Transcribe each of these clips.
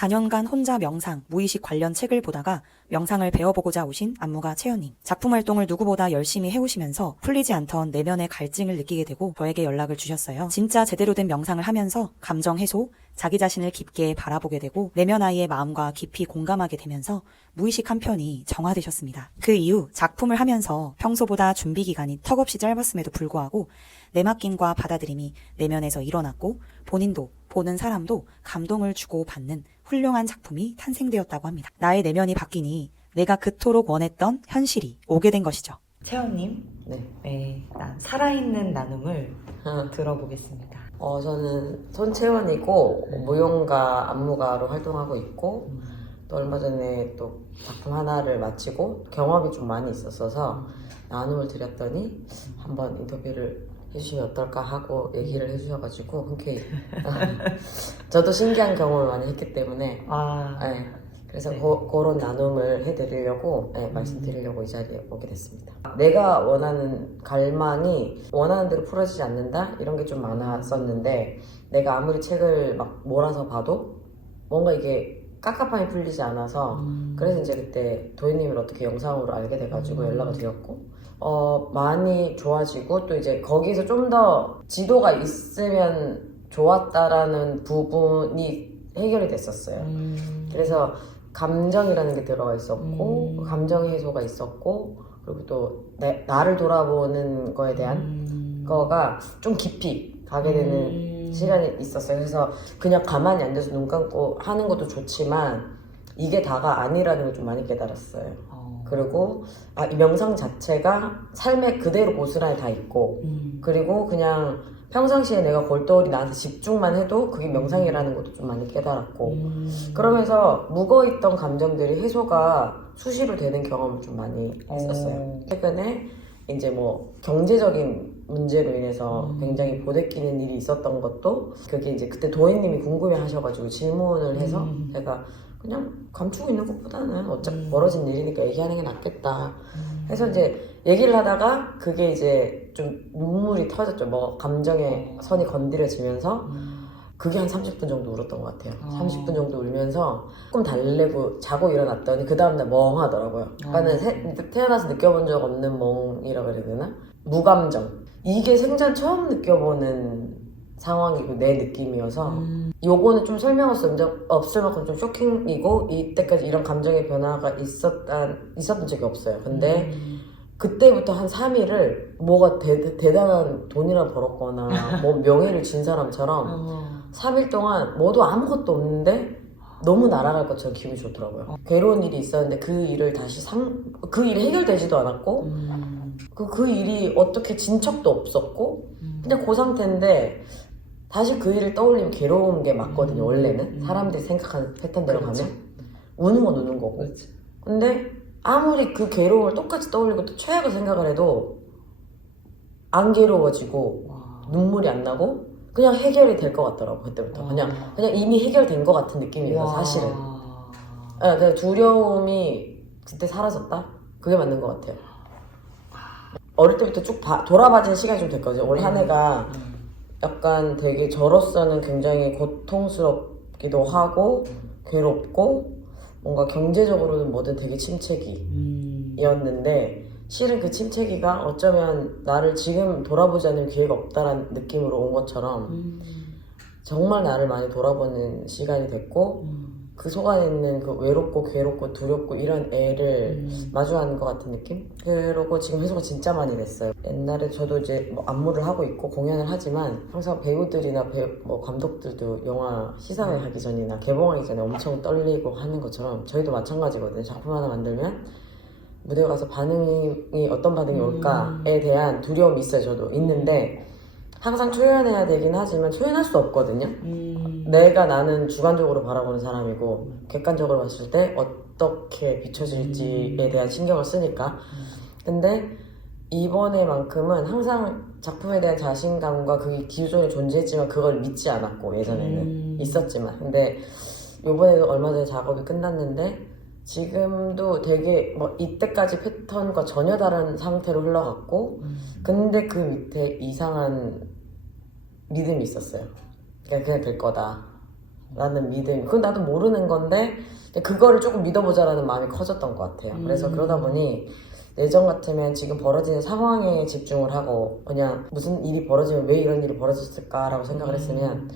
4년간 혼자 명상, 무의식 관련 책을 보다가 명상을 배워보고자 오신 안무가 채연님. 작품 활동을 누구보다 열심히 해오시면서 풀리지 않던 내면의 갈증을 느끼게 되고 저에게 연락을 주셨어요. 진짜 제대로 된 명상을 하면서 감정 해소, 자기 자신을 깊게 바라보게 되고 내면 아이의 마음과 깊이 공감하게 되면서 무의식 한편이 정화되셨습니다. 그 이후 작품을 하면서 평소보다 준비 기간이 턱없이 짧았음에도 불구하고 내맡김과 받아들임이 내면에서 일어났고 본인도 보는 사람도 감동을 주고 받는 훌륭한 작품이 탄생되었다고 합니다. 나의 내면이 바뀌니 내가 그토록 원했던 현실이 오게 된 것이죠. 채연님, 네. 살아있는 나눔을 들어보겠습니다. 저는 손채원이고 무용가, 안무가로 활동하고 있고 또 얼마 전에 또 작품 하나를 마치고 경험이 좀 많이 있었어서 나눔을 드렸더니 한번 인터뷰를 해주시면 어떨까 하고 얘기를 해주셔가지고 흔쾌히 저도 신기한 경험을 많이 했기 때문에 네. 그래서 그런 나눔을 해드리려고 말씀드리려고 이 자리에 오게 됐습니다. 내가 원하는 갈망이 원하는 대로 풀어지지 않는다? 이런 게 좀 많았었는데 내가 아무리 책을 막 몰아서 봐도 뭔가 이게 깝깝함이 풀리지 않아서 그래서 이제 그때 도희님을 어떻게 영상으로 알게 돼가지고 연락을 드렸고 많이 좋아지고 또 이제 거기서 좀 더 지도가 있으면 좋았다라는 부분이 해결이 됐었어요. 그래서 감정이라는 게 들어가 있었고 감정 해소가 있었고 그리고 또 나를 돌아보는 거에 대한 거가 좀 깊이 가게 되는 시간이 있었어요. 그래서 그냥 가만히 앉아서 눈 감고 하는 것도 좋지만 이게 다가 아니라는 걸 좀 많이 깨달았어요. 그리고 이 명상 자체가 삶에 그대로 고스란히 다 있고 그리고 그냥 평상시에 내가 골똘히 나한테 집중만 해도 그게 명상이라는 것도 좀 많이 깨달았고 그러면서 묵어있던 감정들이 해소가 수시로 되는 경험을 좀 많이 했었어요. 최근에 이제 뭐 경제적인 문제로 인해서 굉장히 보대끼는 일이 있었던 것도 그게 이제 그때 도희님이 궁금해 하셔가지고 질문을 해서 제가 그냥 감추고 있는 것보다는 어차피 벌어진 일이니까 얘기하는 게 낫겠다 해서 이제 얘기를 하다가 그게 이제 좀 눈물이 터졌죠. 뭐 감정의 선이 건드려지면서 그게 한 30분 정도 울었던 것 같아요. 30분 정도 울면서 조금 달래고 자고 일어났더니 그 다음날 멍하더라고요. 그러니까 태어나서 느껴본 적 없는 멍이라 그래야 되나? 무감정. 이게 생전 처음 느껴보는 상황이고 내 느낌이어서 요거는 좀 설명할 수 없을 만큼 좀 쇼킹이고 이때까지 이런 감정의 변화가 있었던 적이 없어요. 근데 그때부터 한 3일을 뭐가 대단한 돈이나 벌었거나 뭐 명예를 진 사람처럼 3일 동안 뭐도 아무것도 없는데 너무 날아갈 것처럼 기분이 좋더라고요. 괴로운 일이 있었는데 그 일을 다시 그 일이 해결되지도 않았고 그 일이 어떻게 진 척도 없었고 그냥 그 상태인데 다시 그 일을 떠올리면 괴로운 게 맞거든요. 원래는 사람들이 생각하는 패턴대로 가면 우는 건 우는 거고 근데 아무리 그 괴로움을 똑같이 떠올리고 또 최악을 생각을 해도 안 괴로워지고 눈물이 안 나고 그냥 해결이 될 것 같더라고. 그때부터 그냥 이미 해결된 것 같은 느낌이에요. 사실은 그냥 두려움이 그때 사라졌다? 그게 맞는 것 같아요. 어릴 때부터 쭉 돌아봐진 시간이 좀 됐거든요. 올 한 해가 약간 되게 저로서는 굉장히 고통스럽기도 하고 괴롭고 뭔가 경제적으로는 뭐든 되게 침체기였는데 실은 그 침체기가 어쩌면 나를 지금 돌아보지 않을 기회가 없다라는 느낌으로 온 것처럼 정말 나를 많이 돌아보는 시간이 됐고 그 속안에 있는 그 외롭고 괴롭고 두렵고 이런 애를 마주하는 것 같은 느낌? 그러고 지금 해소가 진짜 많이 됐어요. 옛날에 저도 이제 뭐 안무를 하고 있고 공연을 하지만 항상 배우들이나 뭐 감독들도 영화 시사회 하기 전이나 개봉하기 전에 엄청 떨리고 하는 것처럼 저희도 마찬가지거든요. 작품 하나 만들면 무대에 가서 어떤 반응이 올까에 대한 두려움이 있어요. 저도 있는데 항상 초연해야 되긴 하지만 초연할 수 없거든요. 나는 주관적으로 바라보는 사람이고 객관적으로 봤을 때 어떻게 비춰질지에 대한 신경을 쓰니까 근데 이번에만큼은 항상 작품에 대한 자신감과 그게 기존에 존재했지만 그걸 믿지 않았고 예전에는 있었지만 근데 이번에도 얼마 전에 작업이 끝났는데 지금도 되게 뭐 이때까지 패턴과 전혀 다른 상태로 흘러갔고 근데 그 밑에 이상한 믿음이 있었어요. 그냥 될 거다. 라는 믿음. 그건 나도 모르는 건데 그거를 조금 믿어보자라는 마음이 커졌던 것 같아요. 그래서 그러다 보니 예전 같으면 지금 벌어지는 상황에 집중을 하고 그냥 무슨 일이 벌어지면 왜 이런 일이 벌어졌을까라고 생각을 했으면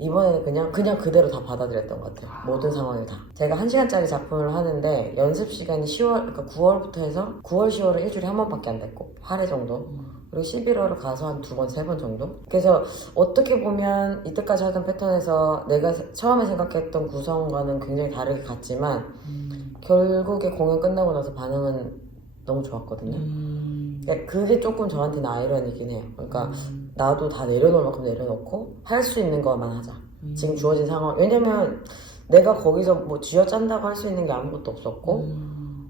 이번에는 그냥 그대로 다 받아들였던 것 같아요. 모든 상황을 다. 제가 1시간짜리 작품을 하는데 연습 시간이 9월부터 해서 9월, 10월은 일주일에 한 번밖에 안 됐고 8회 정도. 그리고 11월을 가서 한 2번, 3번 정도? 그래서 어떻게 보면 이때까지 하던 패턴에서 내가 처음에 생각했던 구성과는 굉장히 다르게 갔지만 결국에 공연 끝나고 나서 반응은 너무 좋았거든요. 그러니까 그게 조금 저한테는 아이러니긴 해요. 그러니까 나도 다 내려놓을 만큼 내려놓고 할 수 있는 것만 하자. 지금 주어진 상황. 왜냐면 내가 거기서 뭐 쥐어짠다고 할 수 있는 게 아무것도 없었고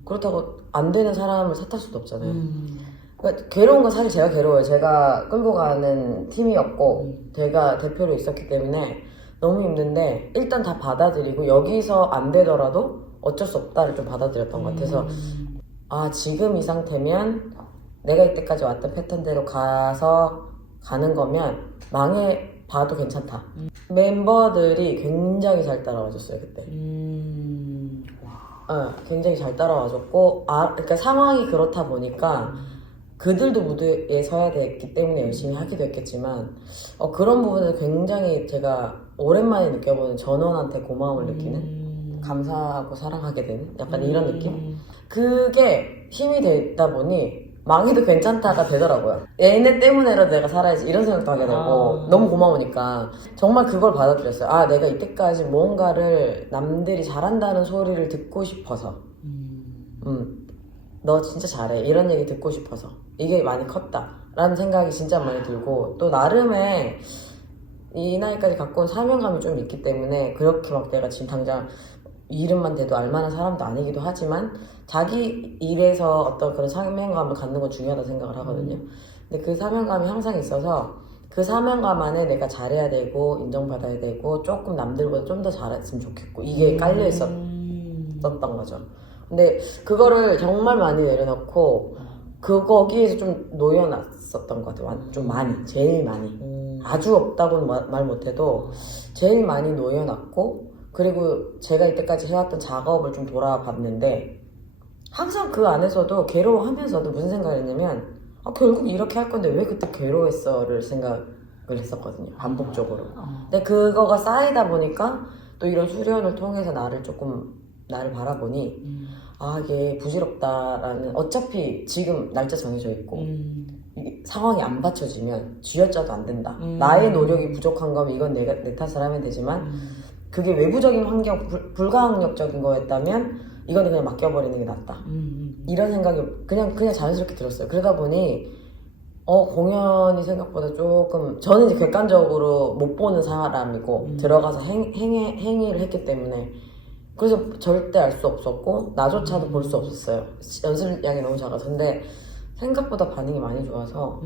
그렇다고 안 되는 사람을 탓할 수도 없잖아요. 그러니까 괴로운 건 사실 제가 괴로워요. 제가 끌고 가는 팀이었고 제가 대표로 있었기 때문에 너무 힘든데 일단 다 받아들이고 여기서 안 되더라도 어쩔 수 없다를 좀 받아들였던 것 같아서 아 지금 이 상태면 내가 이때까지 왔던 패턴대로 가는 거면 망해봐도 괜찮다. 멤버들이 굉장히 잘 따라와줬어요 그때. 굉장히 잘 따라와줬고 그러니까 상황이 그렇다 보니까 그들도 무대에 서야 됐기 때문에 열심히 하기도 했겠지만 그런 부분을 굉장히 제가 오랜만에 느껴보는 전원한테 고마움을 느끼는 감사하고 사랑하게 되는 약간 이런 느낌? 그게 힘이 되다 보니 망해도 괜찮다가 되더라고요. 얘네 때문에라도 내가 살아야지 이런 생각도 하게 되고 너무 고마우니까 정말 그걸 받아들였어요. 아 내가 이때까지 뭔가를 남들이 잘한다는 소리를 듣고 싶어서 너 진짜 잘해 이런 얘기 듣고 싶어서 이게 많이 컸다 라는 생각이 진짜 많이 들고 또 나름의 이 나이까지 갖고 온 사명감이 좀 있기 때문에 그렇게 막 내가 지금 당장 이름만 대도 알만한 사람도 아니기도 하지만 자기 일에서 어떤 그런 사명감을 갖는 건 중요하다고 생각을 하거든요. 근데 그 사명감이 항상 있어서 그 사명감 안에 내가 잘해야 되고 인정받아야 되고 조금 남들보다 좀 더 잘했으면 좋겠고 이게 깔려 있었던 거죠. 근데 그거를 정말 많이 내려놓고 거기에서 좀 놓여놨었던 것 같아요. 좀 많이, 제일 많이. 아주 없다고는 말 못해도 제일 많이 놓여놨고 그리고 제가 이때까지 해왔던 작업을 좀 돌아봤는데 항상 그 안에서도 괴로워하면서도 무슨 생각을 했냐면 결국 이렇게 할 건데 왜 그때 괴로워했어를 생각을 했었거든요. 반복적으로. 근데 그거가 쌓이다 보니까 또 이런 수련을 통해서 나를 바라보니 이게 부질없다라는 어차피 지금 날짜 정해져 있고 상황이 안 받쳐지면 쥐어짜도 안 된다. 나의 노력이 부족한 거면 이건 내 탓을 하면 되지만 그게 외부적인 환경, 불가항력적인 거였다면 이거는 그냥 맡겨버리는 게 낫다. 이런 생각이 그냥 자연스럽게 들었어요. 그러다 보니 공연이 생각보다 조금 저는 이제 객관적으로 못 보는 사람이고 들어가서 행위를 했기 때문에 그래서 절대 알 수 없었고 나조차도 볼 수 없었어요. 연습량이 너무 작아서. 근데 생각보다 반응이 많이 좋아서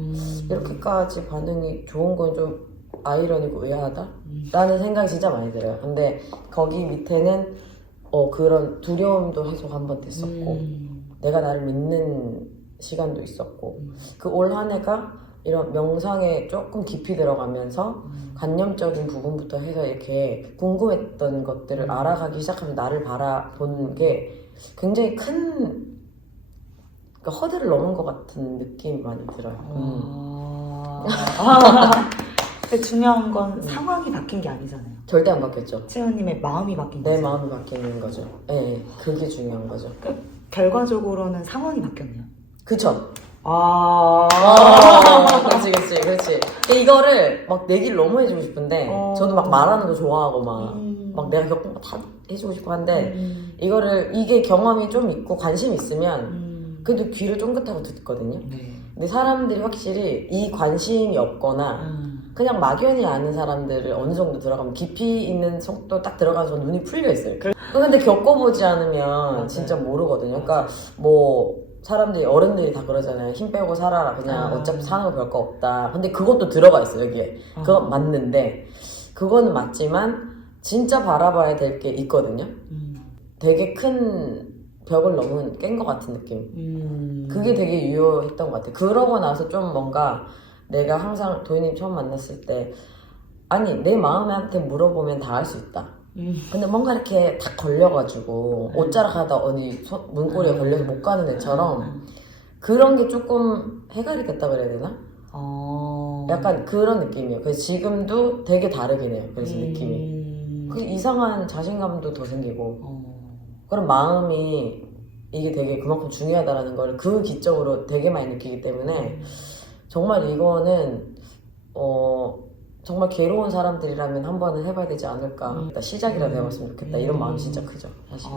이렇게까지 반응이 좋은 건 좀 아이러니고 의아하다? 라는 생각이 진짜 많이 들어요. 근데 거기 밑에는 그런 두려움도 해소가 한 번 됐었고 내가 나를 믿는 시간도 있었고 그 올 한 해가 이런 명상에 조금 깊이 들어가면서 관념적인 부분부터 해서 이렇게 궁금했던 것들을 알아가기 시작하면 나를 바라본 게 굉장히 큰 허들을 넘은 것 같은 느낌이 많이 들어요. 근데 중요한 건 상황이 바뀐 게 아니잖아요. 절대 안 바뀌었죠. 채연님의 마음이 바뀐 내 거죠. 마음이 바뀌는 거죠. 네, 그게 중요한 거죠. 결과적으로는 상황이 바뀌었네요. 그쵸? 그렇지. 이거를 막 내기를 너무 해주고 싶은데 저도 막 말하는 거 좋아하고 막 내가 겪은 거 다 해주고 싶어 한데 이게 경험이 좀 있고 관심 있으면 그래도 귀를 쫑긋하고 듣거든요. 근데 사람들이 확실히 이 관심이 없거나 그냥 막연히 아는 사람들을 어느 정도 들어가면 깊이 있는 속도 딱 들어가서 눈이 풀려 있어요. 근데 겪어보지 않으면 진짜 모르거든요. 그러니까 사람들이 어른들이 다 그러잖아요. 힘 빼고 살아라. 그냥 어차피 사는 거 별거 없다. 근데 그것도 들어가 있어요 여기에. 그건 맞는데 그거는 맞지만 진짜 바라봐야 될 게 있거든요. 되게 큰 벽을 깬 것 같은 느낌. 그게 되게 유효했던 것 같아요. 그러고 나서 좀 뭔가 내가 항상 도희님 처음 만났을 때 아니 내 마음한테 물어보면 다 알 수 있다. 근데 뭔가 이렇게 탁 걸려가지고 옷자락 하다 어디 문고리에 걸려서 못 가는 애처럼 그런 게 조금 해결이 됐다 그래야 되나? 약간 그런 느낌이에요. 그래서 지금도 되게 다르긴 해요. 그래서 느낌이 그 이상한 자신감도 더 생기고 그런 마음이 이게 되게 그만큼 중요하다라는 걸 그 기점으로 되게 많이 느끼기 때문에 정말 이거는 정말 괴로운 사람들이라면 한 번은 해봐야 되지 않을까. 시작이라도 해봤으면 좋겠다. 이런 마음이 진짜 크죠, 사실.